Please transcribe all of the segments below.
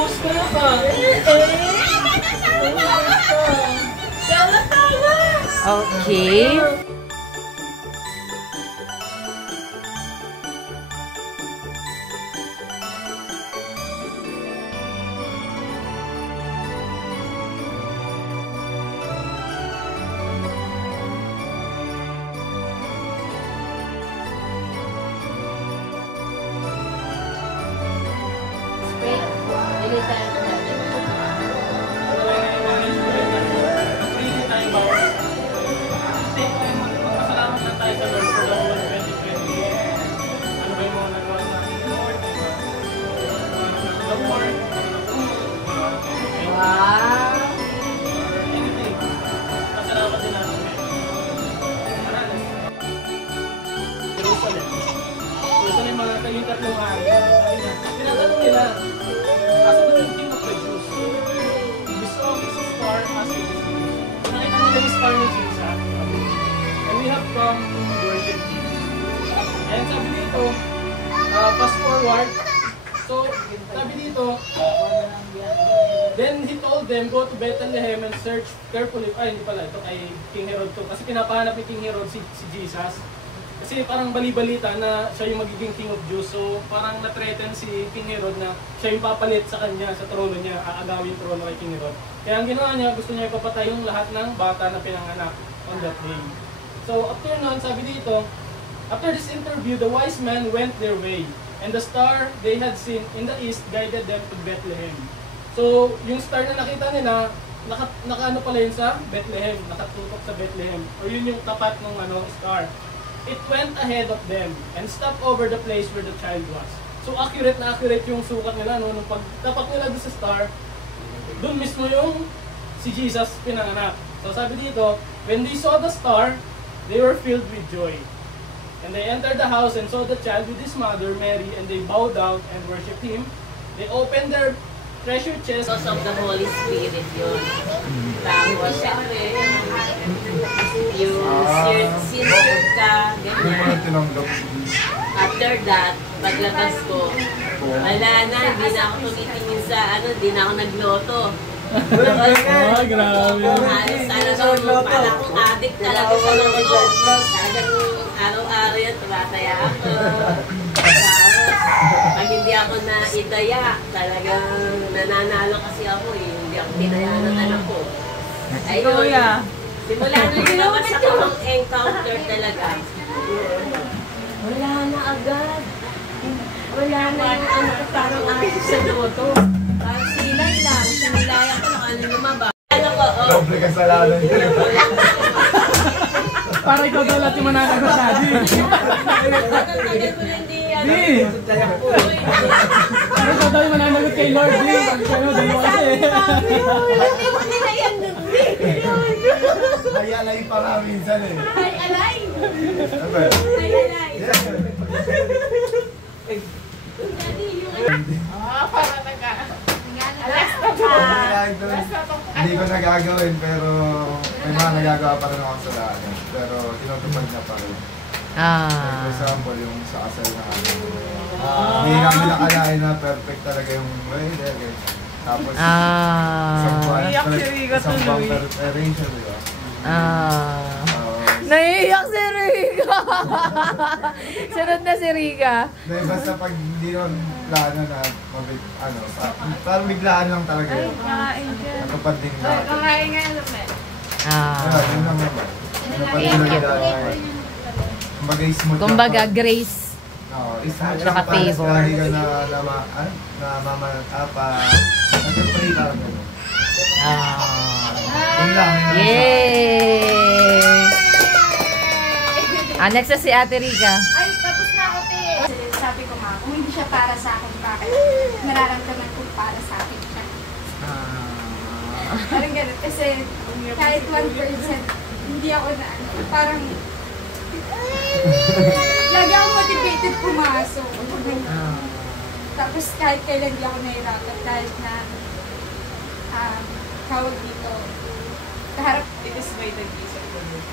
Post ka na pa. Okay. Yung tatlong hari, tinatanong nila, asa ba yung king of the Jews? We saw his star as it is. Nakita nila yung star ni Jesus. And we have come to worship him. And sabi dito, fast forward. So, sabi dito, then he told them, go to Bethlehem and search carefully. Ay, hindi pala, ito kay King Herod to. Kasi pinapahanap ni King Herod si Jesus. Kasi parang bali-balita na siya yung magiging King of Jews. So parang na-threaten si King Herod na siya yung papalit sa kanya, sa trono niya, aagawin yung trono kay King Herod. Kaya ang ginawa niya, gusto niya ipapatay yung lahat ng bata na pinanganak on that day. So after nun, sabi dito, after this interview, the wise men went their way, and the star they had seen in the east guided them to Bethlehem. So yung star na nakita nila, nakaano pala yun sa Bethlehem, nakatutok sa Bethlehem. O yun yung tapat ng star. It went ahead of them and stopped over the place where the child was. So accurate na accurate yung sukat nila, no? Nung pagtapak nila doon sa star, doon mismo yung si Jesus pinanganak. So sabi dito, when they saw the star, they were filled with joy. And they entered the house and saw the child with his mother Mary, and they bowed down and worshipped him. They opened their treasure chest. Because of the Holy Spirit yun. Tapos, syempre, yung sincere ka, ganyan. After that, paglabas ko, wala na, hindi na ako tumitingin sa, di na ako nagloto. Oh, grabe. Halos talagang, parang kong addict talaga sa loto. Talagang araw-araw yan, tumataya ako. Pag hindi ako naitaya, talagang nananalo kasi ako eh. Hindi ako tinaya ng anak ko. Ayun. Simula na lumabas ako ng encounter talaga. Wala na agad. Wala na yung parang artist sa loto. Parang silay lang. Sinilay ako ng ano lumabas. Doble kasalanan yun. Para ikaw daw lahat yung mananagot sa atin. Di! Para ikaw daw yung mananagot kay Lord. Di! Dalawa kasi. Hindi mo nila yan nun. Ay, alay pa nga minsan eh. Ay, alay! Diba? Ay, alay! Para nagka. Hindi ko nagagawin pero may mga nagagawa pa rin ako sa lahat. Pero tinutupad niya pa rin. For example, yung sa kasal na hindi namin nakalain na perfect talaga yung weather. Tapos isang buwan preparation, di ba? Naiiyak si Rica! Sunod na si Rica. Basta pag hindi naman plano na parang biglaan lang talaga yun. Natupad din lahat. Kakain nga yung lumet. Yun lang naman. Kumbaga, grace. Tsaka favor. Hindi ka nag-pray ka lang. Yay! Next na si Ate Rica. Ay, tapos na ako, te. Sabi ko nga, kung hindi siya para sa akin, bakit nararamdaman ko para sa akin siya. Parang ganun. Kasi kahit 1%, hindi ako na parang lagi ako motivated pumasok. Tapos kahit kailan di ako nahirapan kahit na tawag dito kaharap. It is by the grace of the Lord.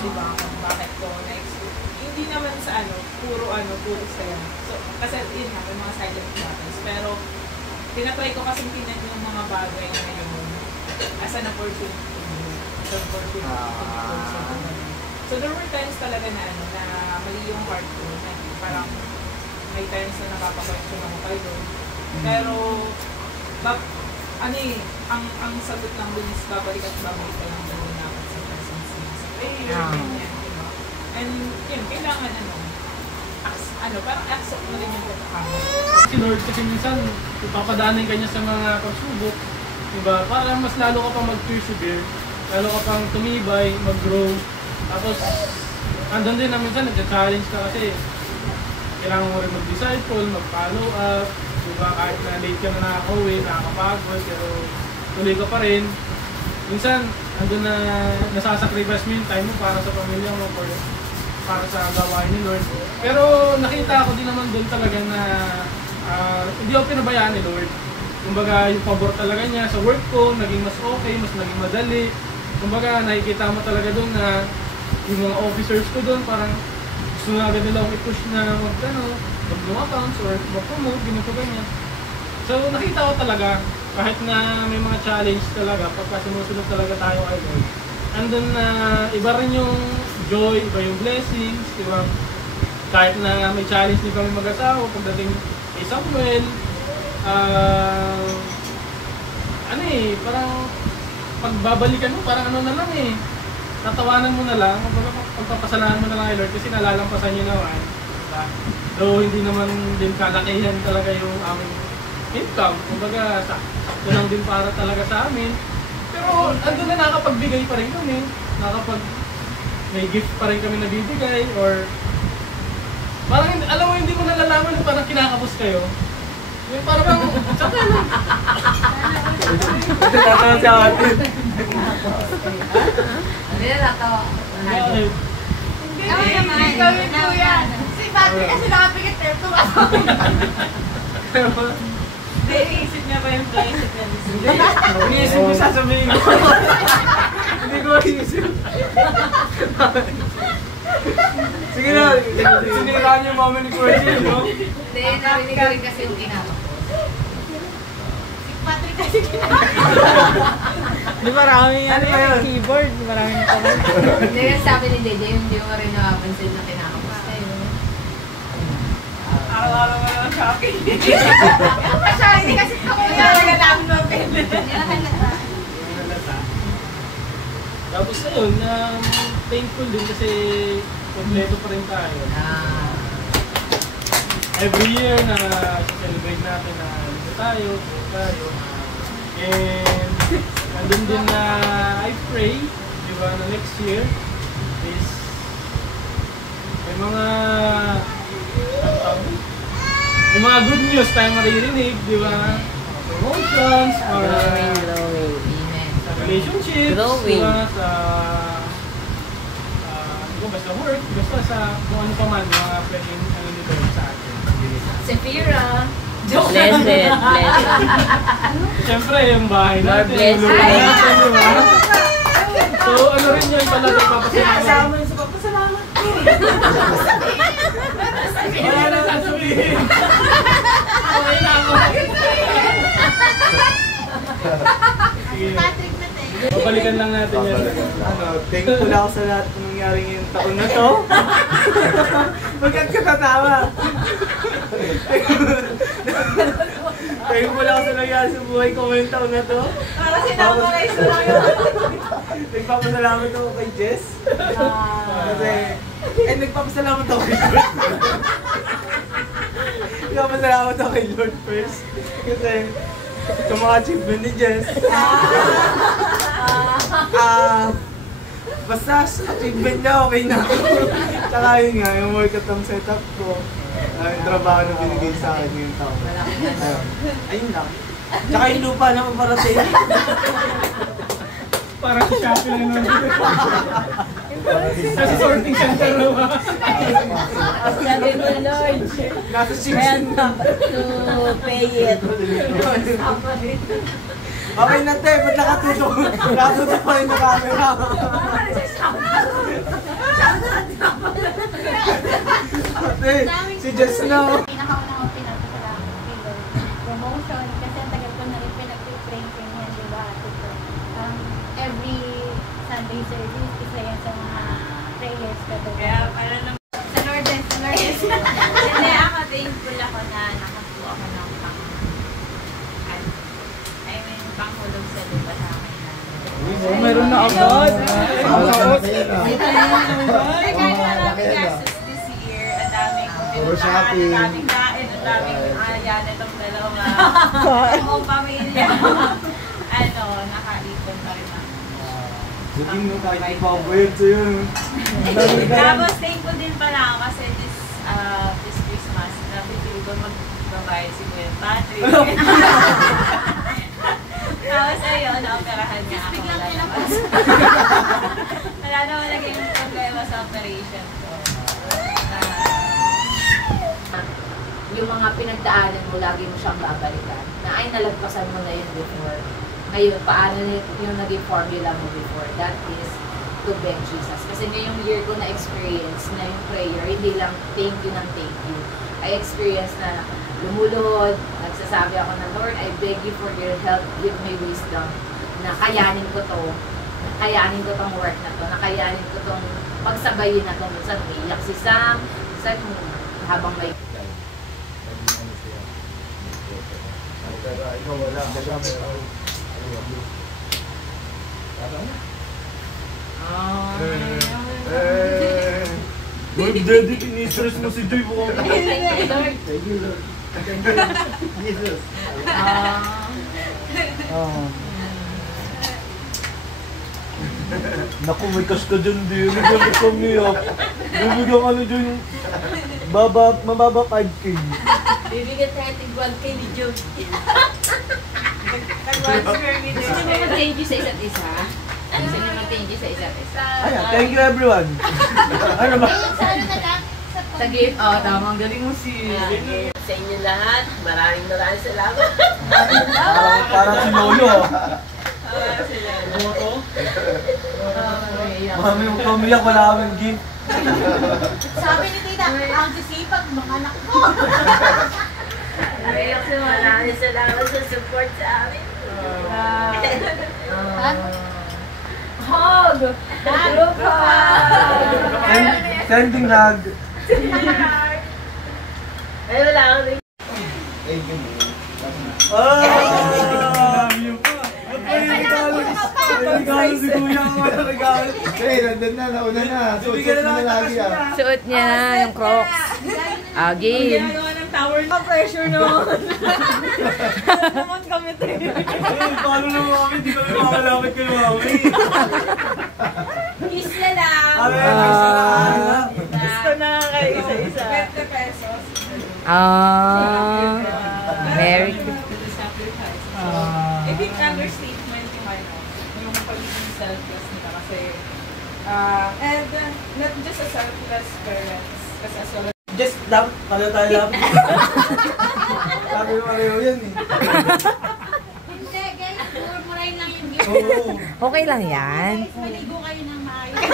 Diba? Kung bakit ko na-experience. hindi naman sa puro saya. So, kasi yun nga, may mga silent battles. Pero, tinatry ko kasi tingnan yung mga bagay na yun as an opportunity. So, there were times talaga na mali yung heart ko. Na parang, may times na napapa-question ako kay Lord. Pero, ang sagot lang dun is babalik at babalik ka lang dun dapat sa presence niya. And yun, kailangan parang accept mo rin yung pagkakamali. Si Lord kasi minsan, ipapadanin ka niya sa mga pagsubok, diba? Para mas lalo ka pang mag-persevere, lalo ka pang tumibay, mag-grow. Tapos, andun din na minsan, nag-challenge ka kasi kailangan mo rin mag-disciple, mag-follow up, diba? Kahit na late ka na nakaka-uwi, nakakapagod, pero tuloy ka pa rin. Minsan, andun na nasasacrifice mo yung time mo para sa pamilya mo, para sa gawain ni Lord. Pero nakita ko din naman doon talaga na hindi ako pinabayaan ni Lord. Kumbaga, yung pabor talaga niya sa work ko, naging mas okay, mas naging madali. Kumbaga, nakikita mo talaga doon na yung mga officers ko doon, parang gusto na agad nila akong i-push na mag-accounts or mag-promote, ganyan. So, nakita ko talaga, kahit na may mga challenge talaga, pagka sumusunod talaga tayo kay Lord, andun na iba rin yung joy, iba yung blessings, diba? Kahit na may challenge din kami mag-asawa, pagdating kay Samuel, parang pagbabalikan mo, parang na lang tatawanan mo na lang, pagpapasalahan mo na lang kay Lord kasi nalalampasan niyo naman. Diba? Though hindi naman din kalakihan talaga yung aming income, kumbaga sakto lang din para talaga sa amin. Pero andun na nakapagbigay pa rin kami, may gift pa rin kami nabibigay, or parang alam mo, hindi mo nalalaman, parang kinakapos kayo. Yung parang tsaka lang. Tatawa siya atin. Ano yan, natawa? Bakit? Hindi gawin ko yan. Si Patrick kasi nakapigat tayo, tumasok. Hindi, iisip niya ba yung isip niya? Hindi, iniisip ko sasabihin ko. Hindi ko iisip. Sige na, siniraan niyo mama ni Kuya Jill, no? Hindi, narinig ko rin kasi yung kinakapos. Si Patrick kasi Di maraming keyboard, maraming cover. Hindi, sabi ni JJ, hindi mo rin nakapansin na kinakapos tayo. Araw-araw mo lang sa akin. hindi kasi ako Hindi talaga namin mapin. Tapos ayun, thankful din kasi kompleto pa rin tayo. Every year na celebrate natin na dito tayo. And nandun din na I pray, di ba, na next year is may mga good news tayo maririnig, di ba? Promotions, Glowing. sa relationship, Growing. diba? Sa basta work, basta sa kung ano pa man mga pwedeng nito sa atin. Sefira. Blessed. Siyempre, yung bahay More natin, blessed. yung lugar natin, diba? So, ano rin yun pala nagpapasalamat. Kasama yun sa papasalamat ko. Wala na sasabihin. Okay na ako. Sige. Patrick na tayo. Babalikan lang natin yan. Thankful ako sa lahat ng nangyari ngayong taon na to. Bakit ka tatawa? Thankful ako sa nangyari sa buhay ko ngayong taon na to. Para sinamarize mo lang yun. Nagpapasalamat ako kay Jess. Kasi, nagpapasalamat ako kay Lord. Nagpapasalamat ako kay Lord first. Kasi, sa mga achievement ni Jess. Basta sa achievement niya, okay na. Tsaka yun nga, yung workout setup ko. Yung trabaho na binigay sa akin ngayong taon. Ayun lang. Tsaka yung lupa na maparating. Para sa shopping na naman. Kasi sorting center na ba? Sabi mo, Lord, Nasa I season am na. to pay it. Okay na te, ba't nakatutok? Nakatutok pa rin na camera. Si Jess na. Pinakauna ko pinagpapalaman kay Lord. Promotion, kasi ang tagal ko na rin pinag-prank yan, di ba? Every Sunday service, isa yan sa mga prayers ko. Kaya para naman. Sa Lord din, sa Lord din. Hindi ako, thankful ako na nakakuha ako ng panghulog sa lupa sa akin. Meron na agad. Ay, kahit maraming gastos this year, ang daming pinuntahan, ang daming kain, ang daming ayan, itong dalawa. Ang pamilya. Nakaipon pa rin ako. Looking mo tayo ipabayad sa'yo. Tapos thankful din pala ako kasi this Christmas, napipili ko magbabayad si Kuya Patrick. Tapos ayun, naoperahan niya ako. Wala naman naging problema sa operation ko. Yung mga pinagdaanan mo, lagi mo siyang babalikan. Na ay, nalagpasan mo na yun before. Ngayon, paano yung naging formula mo before? That is to beg Jesus. Kasi ngayong year ko na-experience na yung prayer, hindi lang thank you ng thank you. I experience na lumuluhod, nagsasabi ako na, Lord, I beg you for your help, give me wisdom, na kayanin ko tong work na to, na kayanin ko tong pagsabayin na to. Minsan umiiyak si Sam, minsan habang may... Ikaw wala. Lord, daddy, ini-stress mo si Joy mo. Thank you, Lord. Jesus. Naku, may kas ka dyan, di. Nagyan ko umiyak. Bibigyan ka na dyan. Mababa 5K. Bibigyan tayo tig-1K ni Joe. Gusto mo mag-thank you sa isa't isa? Gusto mo mag-thank you sa isa't isa? Ayan, thank you everyone. Ano ba? Sa gift, tamang galing mo si... Sa inyo lahat, maraming salamat. Parang si Lolo. Maraming salamat. Mami, huwag ka umiyak, wala kaming gift. Sabi ni Tita, ang sisipag, mga anak ko. Maraming salamat sa support sa amin. Hog! Group hug! Sending hug. Ay, wala ako rin. Thank you, Yun pa. Regalo si Kuya ko, regalo. Hey, nandun na, nauna na. Suot mo na lagi ah. Suot niya na yung Crocs. Again. Ginagawa ng tower na pressure noon. Naman kami tayo. Paano naman kami, di kami makalapit kayo mami. Kiss na lang. Gusto na kayo isa-isa. 20 pesos. Merry I think understatement yung pagiging selfless nila kasi and not just a selfless parents kasi as well as Just dump, pala tayo lang. Sabi mo pareho yan eh. Hindi, guys, murahin lang yung gift. Oo. Okay lang yan. Guys, maligo kayo ng maayos.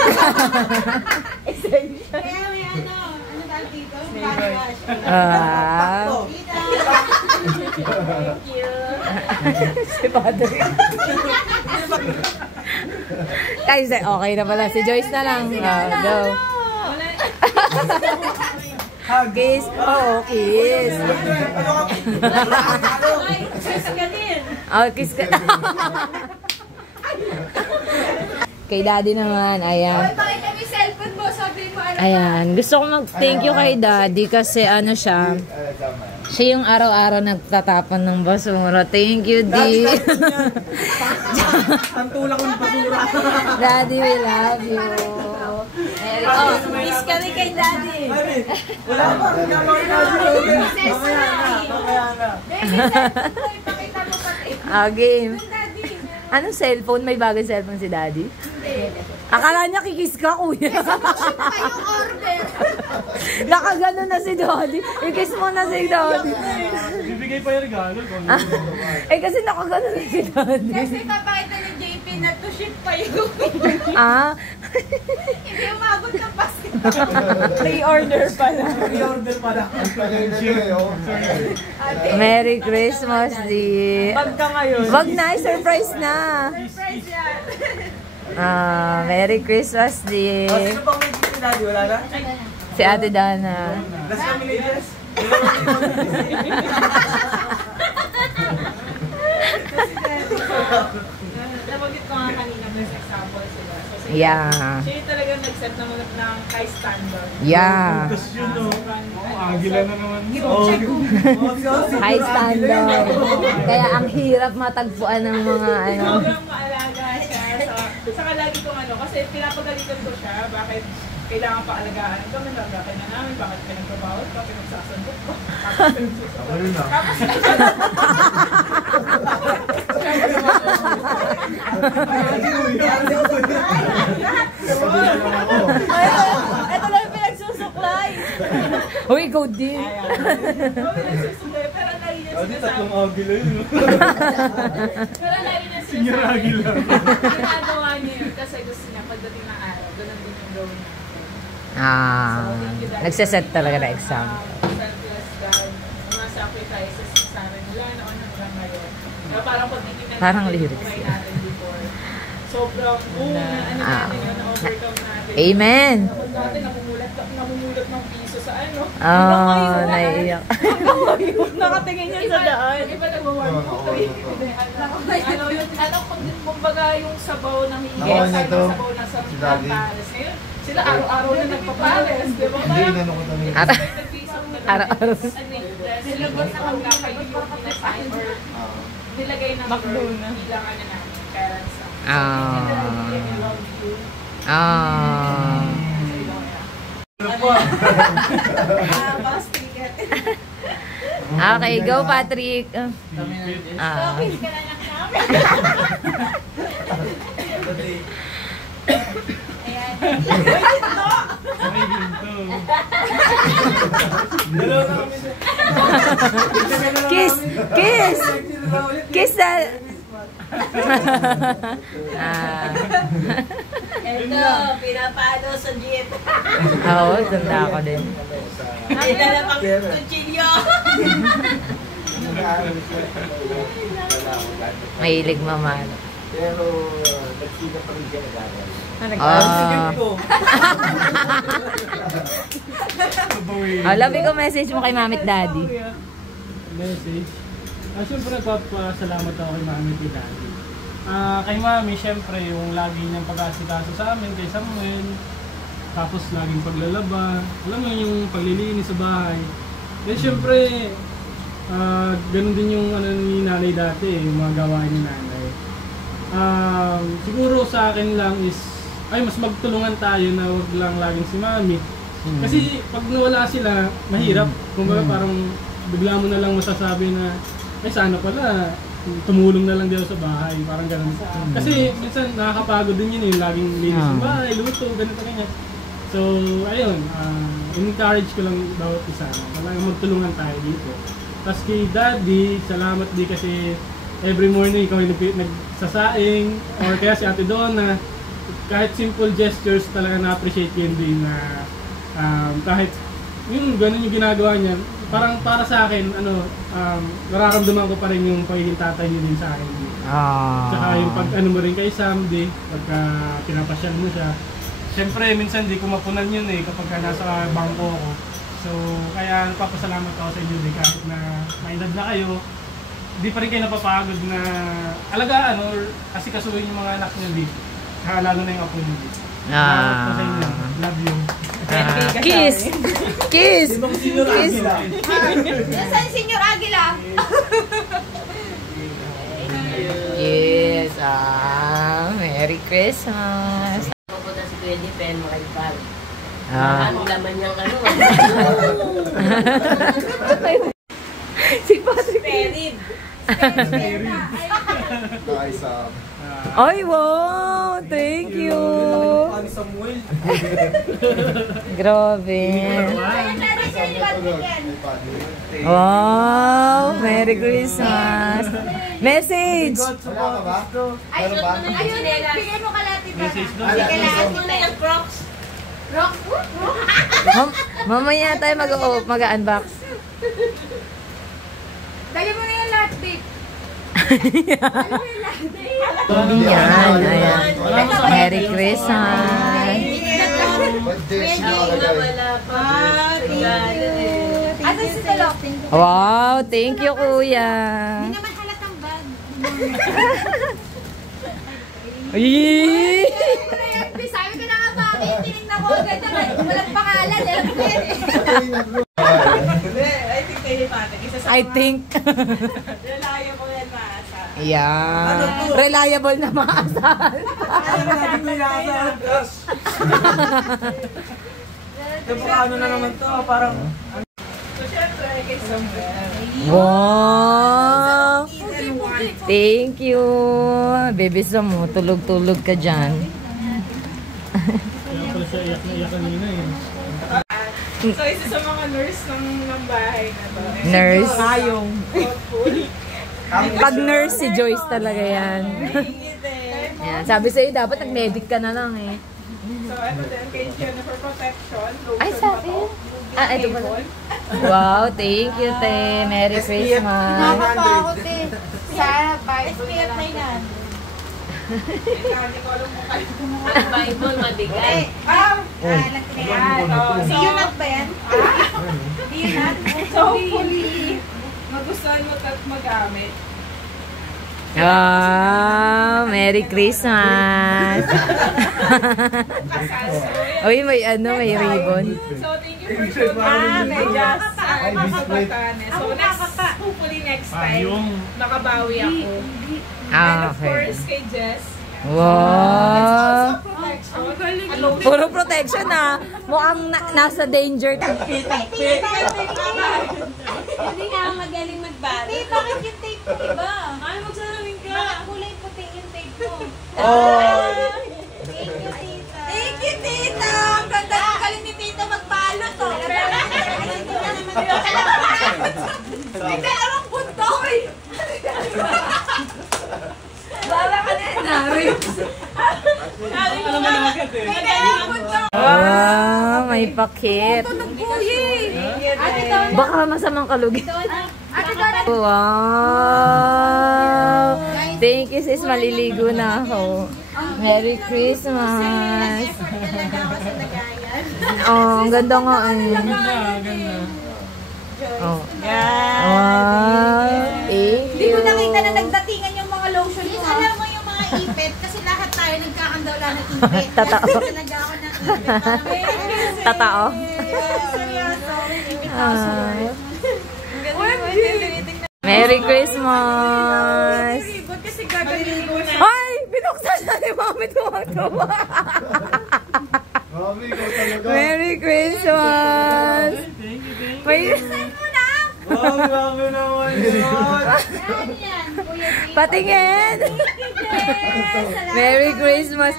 Kaya may ano tawag dito? Body wash. Tita! thank you. Si Padre. Guys, okay na pala. Si Joyce na lang. Go. Kiss. Oo, kiss. Ay, kiss ka din. Kiss ka. Kay Daddy naman, ayan. Pakita mo yung cellphone mo, sabi mo ano. Ayan, gusto ko mag-thank you kay Daddy kasi ano siya, siya yung araw-araw nagtatapon ng basura. Thank you, Di. Ang tulak ko ng basura. Daddy, we love you. Kiss kami kay Daddy. Wala pa. Mamaya na. Pakita mo pati. Game. Anong cellphone? May bagay cellphone si Daddy? Akala niya kikis ka, kuya. Kayong order. Nakaganon na si Daddy. Ikis mo na si Daddy. Bibigay pa yung regalo. Kasi nakaganon na si Daddy. Kasi papakita ni JP na to shit pa yun. Hindi umabot ng basket. Pre-order pala. Pre-order pala. Merry Christmas, di. Pag ka ngayon. Wag na, surprise na. Surprise yan. Merry Christmas, di. Sino pang may si Daddy? Wala na? Si Ate Dana. Last family dress? Nabanggit ko nga kanina, best example sila. So, sila, Yeah. siya yung talagang nag-set ng high standard. Yeah. Tapos yun, no? Agila na naman. High standard. Kaya ang hirap matagpuan ng mga ano. Sobrang maalaga siya. Saka lagi kong kasi pinapagalitan ko siya, bakit kailangan pa alagaan kami, nagagay na namin, bakit pinagpabawal pa, pinagsasandok ko. Ako yun ah. Ito lang yung pinagsusuklay. Uy, go din. Pero lagi niya Adi, sinasabi. tatlong agila yun, no? Pero lagi niya Senior sinasabi. agila. Ginagawa niya yun kasi gusto niya pagdating ng araw, ganun din yung gawin natin. Nagsaset talaga na example. Selfless God, mga sacrifices sa amin mula noon hanggang ngayon. Kaya parang pag nakikita Parang natin yung lyrics. buhay natin before, sobrang natin yun, na-overcome natin. Amen. Tapos dati namumulat ng piso sa ano. Naiiyak. Nakatingin yan sa daan. Iba nagwa-warm kumbaga yung sabaw ng higit, Nakuha niya to. sabaw na sa Si Daddy. pares. Ngayon, sila araw-araw na nagpapares, di ba? Hindi, inano ko talaga. Araw-araw. Nilagay na pagkakayo yung pinasign or nilagay na bilang ano namin, parents. I love you. Boss ticket. Okay, go Patrick. Kiss ka na lang namin. Ayan. Ay, ginto. Dalawa na kami. Kiss! Kiss! Kiss na! Ito, pinapalo sa jeep. Oo, tanda ako din. Ito na pang kutsilyo. Mahilig mamahal. Pero, nagsina pa rin siya nagagawa. Love ko message mo kay Mami at Daddy. Message. Siyempre nagpapasalamat ako kay Mami at Daddy. Kay Mami, siyempre yung lagi niyang pag-asikaso sa amin, kay Samuel. Tapos laging paglalaba. Alam mo yung paglilinis sa bahay. Then siyempre, ganun din yung ano ni nanay dati, yung mga gawain ni nanay. Siguro sa akin lang is, mas magtulungan tayo na wag lang laging si Mami. Kasi pag nawala sila, mahirap. Kumbaga parang bigla mo na lang masasabi na, sana pala, tumulong na lang dito sa bahay. Parang ganun. Kasi minsan nakakapagod din yun, laging linis ng bahay, luto, ganito ganyan. So, ayun, encourage ko lang bawat isa. Talagang magtulungan tayo dito. Tapos kay Daddy, salamat din kasi every morning ikaw yung nagsasaing. Or kaya si Ate Donna, kahit simple gestures talaga na-appreciate ko yun din na kahit yun, ganun yung ginagawa niya. Parang para sa akin, nararamdaman ko pa rin yung pagiging tatay niya din sa akin. Tsaka yung pag mo rin kay Sam, pagka pinapasyal mo siya. Siyempre, minsan di ko mapunan yun kapag nasa bangko ako. So, kaya nagpapasalamat ako sa inyo kahit na may edad na kayo. Di pa rin kayo napapagod na alagaan or asikasuhin yung mga anak niyo lalo na yung apo niyo Love you. Kiss! Kiss! Kiss! Nasaan si Senior Aguila? Yes! Merry Christmas! Pupunta si Kuya Dipen, makaipan. Ah. Ano laman niyang ano? Si Patrick! Perid. Ay, sa... Ay, wow! Thank you! Ani Samuel. Grabe! Ay, naglalagay siya ni Patrick yan. Wow! Merry Christmas. Message. Wala ka ba? Ay, Meron ba? ayun, bigay mo kalati ba? Sige, lahat mo na yung Crocs. Rock? Mamaya tayo mag-unbox. Dali mo na yung lahat, babe. Yan, ayan. Merry Christmas. Wala pa. Asan si Talok? Wow, thank you, kuya. Hindi naman halatang bag. Ay! Sabi ko na nga ba, tinignan ko agad naman. Walang pangalan eh. I think kayo pati. Isa sa I think. reliable yan maasa. Yan. Reliable na maasahan. Ano na naman to? Parang... So, syempre, kay Samuel. Wow! Thank you. Baby Sam mo, tulog-tulog ka dyan. Kaya pala siya iyak na iyak kanina eh. So, isa sa mga nurse ng bahay na to. Nurse. Ayong. Pag nurse si Joyce talaga yan. Yan. Sabi sa'yo, dapat nag-medic ka na lang eh. So, ano din, kay Jennifer Protection. Ay, sabi. Ito ba? Wow, thank you, te. Merry Christmas. Nakakapakot eh. Sa Bible na lang. Bible, mabigat. Si Yunat ba yan? Si Yunat? So, hopefully, magustuhan mo at magamit. Wow, Merry Christmas. Uy, may may ribbon. So, thank you for choosing. Medyas. So, hopefully next time, makabawi ako. And of Okay. course, kay Jess. Wow. Ang galing. Puro protection na. Mukhang nasa danger. Hindi nga magaling magbalo. Tape, bakit yung tape mo iba? Ay, magsalamin ka. Kulay puti yung tape mo. Thank you, tita. Thank you, tita. Ang ganda ng galing ni tita magbalo to. Tita, awang punto eh. Bala ka na yun, Naris. Wow, may pakit. Baka masamang kalugit. Wow. Thank you, sis. Maliligo na ako. Merry Christmas. Oh, ang ganda nga eh. Oh. Wow. Thank Hindi you. ko nakita na nagdatingan yung mga lotion ko. Alam mo yung mga ipit, kasi lahat tayo nagkakandawla ng ipit. Tatao. Kaya talaga ako ng ipit. Tatao. Seryoso. Merry Christmas. Kasi gagawin ko na. Ay! Binuksan na ni Mami tuwag-tuwa. Mami, ikaw talaga. Merry Christmas. May... Wow, grabe naman yun. Patingin! Merry Christmas.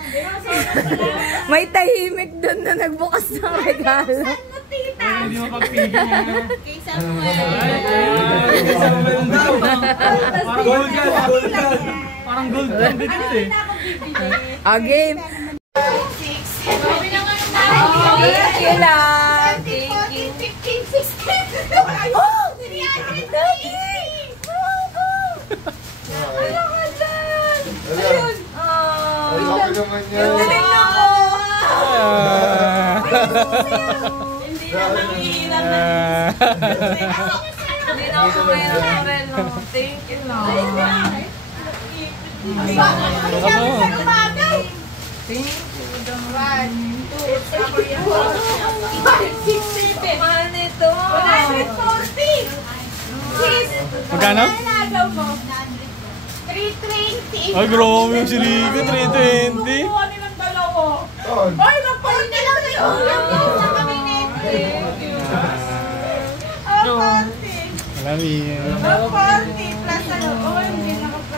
May tahimik doon na nagbukas ng regalo. Hindi mo pagpili niya. Kay Samuel. Gold yan, gold yan. Parang gold ang bigat eh. Game. Sabi na nga nung Thank you lang. 14, 15, 16. Oh! 300 Ayun. Ay, sabi naman yan. Hindi na mahirap na. Hindi na ako mayroon. Thank you lang. Thank you. 1, 2, 3, 4, 5, 6, 7. Mahal nito. 140. Magkano? Nalagaw mo. 320. Ay, grabe yung siligo, 320. Kukuha nilang dalawa. Oh, Ay, magpalit na lang na yung ulam mo sa kabinete. Oh, 40. Marami. Oh, 40 plus ano. Oh, hindi na mag-5.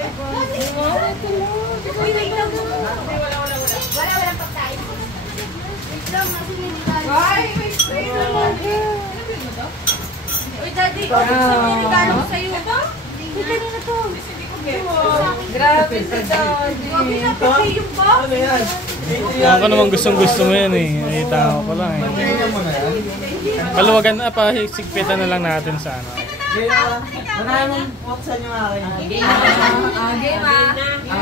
Uy, wait lang mo. Walang pagkain. Wait lang, masiniligan. Ay, wait lang. Uy, daddy, sa may regalo ko sa'yo ba? Grabe si Daddy. Ano yan? Ako naman gustong-gusto mo yan eh. Nakita ko pa lang eh. Tingnan mo na yan. Paluwagan na pa, sigpitan na lang natin sa ano. Manahin mong buksan yung akin. Game ah.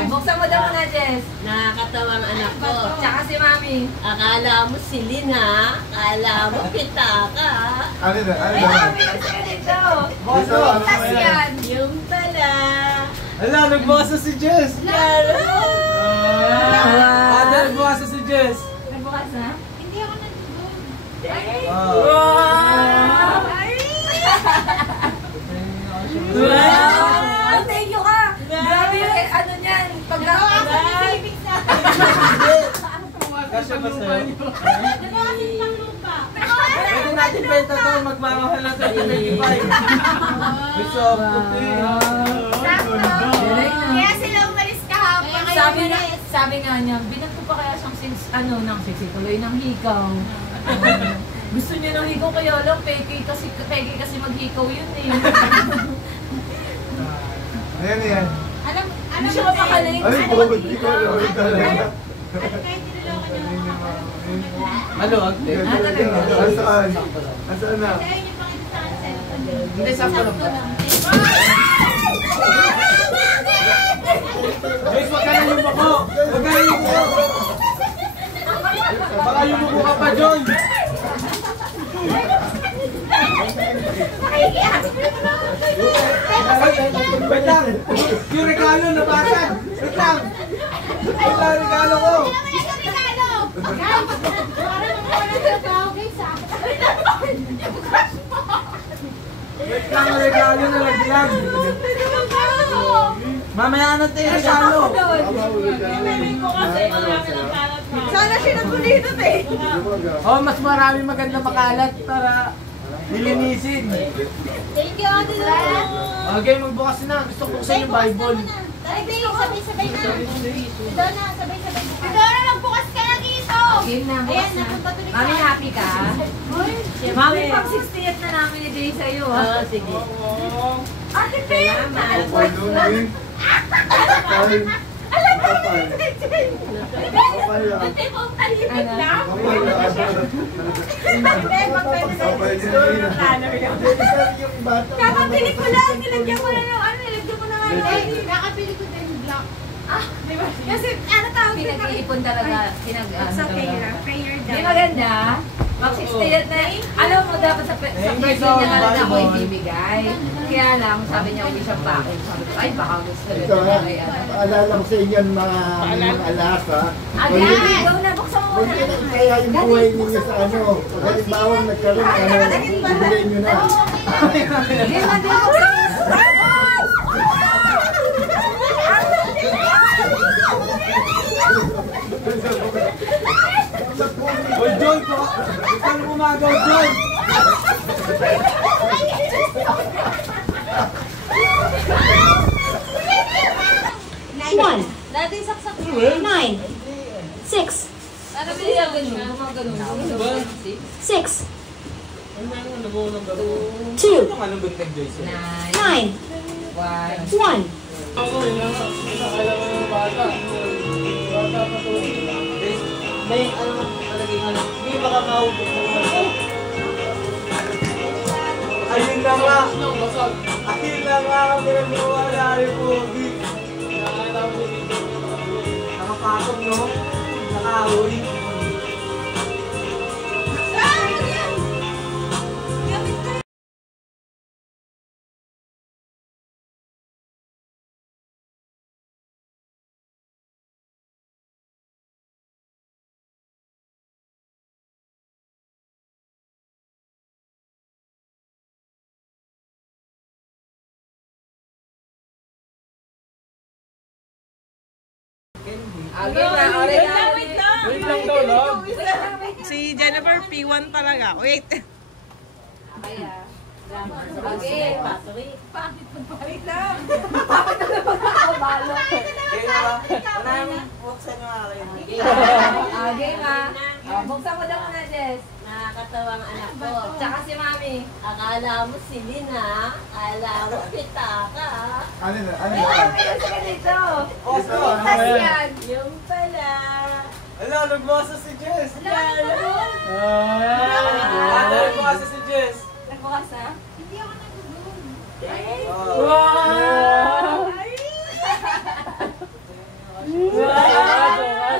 Buksan mo daw muna, Jess. Nakakatawang anak ko. Tsaka si Mami. Akala mo silin ha? Akala mo pitaka. Ano na? Ano Ay, na? Mami, kasi dito. Dito, ano Tas na yan? yan. Yung pala. Ala, nagbukas na si Jess! Ate, nagbukas na si Jess! Nagbukas na? Hindi ako nandun. Wow! Thank you ka! Grabe yung ano niyan. Pag Savings na. Kasya ba sa'yo? Dalawa kasi pang lupa. Pwede natin benta to, magmamahal na 35. May soft puti. Kaya sila umalis kahapon. Sabi nga niya, binagto pa kaya siyang ng tuloy ng hikaw. Gusto niya ng hikaw kaya lang, peke kasi maghikaw yun eh. Ayan yan. Hindi siya mapakaling. Ay, pagod. Ikaw talaga. Kahit niloloko niya ako. Ano, ate? Nasaan? Nasaan na? Kaya niyo pakita sa akin cellphone. Hindi, sakto lang ba? Joyce, wag ka na yung buko! Wag ka na yung buko! Baka yung buko ka pa, John! Wait lang! Yung regalo, nabasag! Wait lang! Wait lang, regalo ko! Wait lang, ang regalo na laglag! Mamaya na tayo regalo! Sana siya nagpulitot eh. Oh, mas marami maganda makalat para nilinisin. Thank you, Ate Dora. Okay, magbukas na. Gusto ko buksan yung Bible. Sabay-sabay na. Dora, sabay-sabay na. Dora, magbukas ka na dito. Game na, Ayan, bukas na. napunta tuloy Mami, sa- happy ka? Mami, pang 60th na namin ni Jay sa'yo Oo, ah. sige. Ate Pin! Kapal doon eh. Kapal. Kapal. Kapal lang. Ate, kung talipid Ano? na. Kapal lang. Kapal din. Yung bata. Kakabili ko lang. Nilagyan ko na ng ano. Nilagyan ko na nga. Kakabili ko din black. Di ba? Kasi ano tawag dito? Pinag-iipon talaga. Sa prayer. Prayer Di daw. maganda? Pag 60th na, alam mo dapat sa pizza niya na ako ibibigay. Kaya lang, sabi niya uwi siyang package. Sabi ko, ay baka gusto rin Ito ha, niya. paalala ko sa inyo mga alas ha. Agad! Ikaw na, buksan mo Huwag muna. nyo kaya yung buhay ninyo sa ano. Pag halimbawa nagkaroon ng ano, ibigay nyo na. Di na, di na. Oh, John! Ikaw na umagaw, John! Dati saksak mo. 9. 6. Para bilihan ganun. Gumagano'n. 6. 2. Anong bintag, Joyce? 9. 1. Ako, yun lang. Kailangan ng bata. Bata pa to. May ano talagang ano. Hindi makakahubog mo. Ayun na nga! Nang basag. Ayun na nga ang pinag-iwala rin po. Nakakailangan ni Dito. Nakapasok, no? Nakahoy. Wait lang. Wait lang daw, love. Si Jennifer P1 talaga. Wait. Kaya, okay. Wait lang. Kaya ba? Manang buksan yung akin. Okay ma. Buksan mo daw muna, Jess. Nakakatawang anak ko. Tsaka si Mami. Akala mo silin ha? Akala mo pitaka. Ano na? Ano Ay, na? ayun sa ganito. Ano yan? Yung pala. Ala, nagmasa si Jess! Ah! Nagmasa si Jess! Nagbukas na? Hindi ako nag-zoom. Wow! Wow!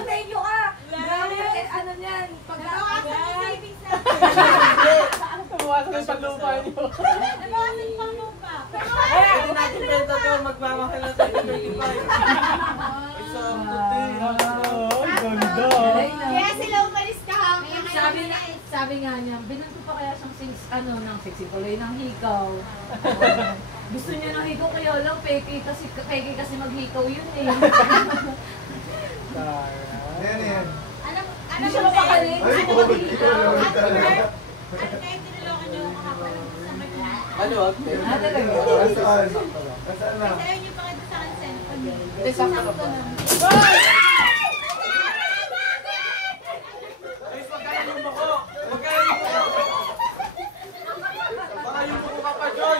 Thank you ka! Grabe, ano niyan? Nabawasan yung savings na. Buwasan yung paglupa niyo. Nabawasan yung panglupa. Ay, hindi natin benta to, magmamahal na tayo ng 35. Ay, sakto din. Ay, ganda. Kaya sila umalis kahapon. Sabi nga niya, binanto pa kaya siyang ng sexy tuloy ng hikaw. Gusto niya ng hikaw kaya lang peke kasi maghikaw yun eh. Yan yan. Hindi siya mapakalit. Ay, Ano kayo tinulungan niyo kahapon sa Magla? Ano, ate? Ah, talaga? Nasaan? Nasaan na? Sabi niyo pa kayo sa akin cellphone niyo. Sakto lang. Ay, magkano yung buko? Magkano yung buko? Baka yung buko ka pa, Joy!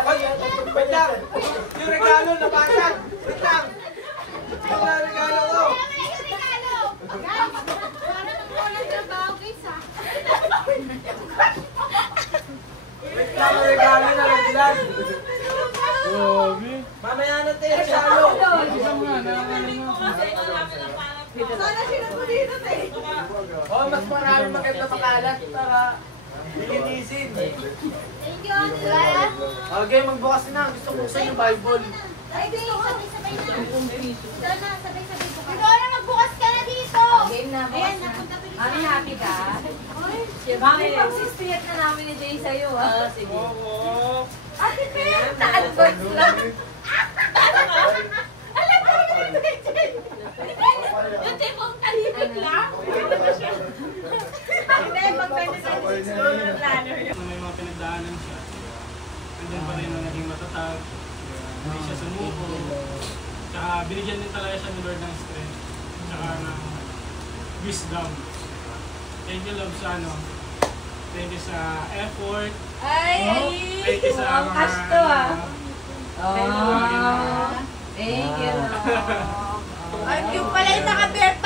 Ay, wait lang! Yung regalo, nabasag! Wait lang! Yung regalo ko! Guys, parang nakulang trabaho guys ah. Wait lang, yung regalo na naglag! Grabe. Mamaya na tayo, regalo! Isang nga, nakakalimutan mo. Sana sila po dito tayo. Oh, mas marami maganda makalat para lilinisin. Thank you, Ate. Okay, magbukas na. Gusto ko buksan yung Bible. Ay, gusto ko. Sabay-sabay na. Ito na, sabay-sabay bukas. Ikaw na, magbukas ka na dito. Game na, Ayan, bukas na. napunta tuloy Mami, happy ka? Ay, Mami, pang 60th na namin ni Jay sa'yo ah. Sige. Oo. Ate Pem, na-advance lang. alam ko naman ito, Jay. Yung tipong talipid lang. Hindi, pag-ganda sa school planner. May mga pinagdaanan siya. Andyan pa rin na naging matatag. Hindi siya sumuko. Tsaka binigyan din talaga siya ni Lord ng strength. Tsaka ng wisdom. Thank you, Lord, sa ano. Thank you sa effort. Thank you sa mga... cash to ah. Thank you. Thank you. Ay, yung pala yung naka-bare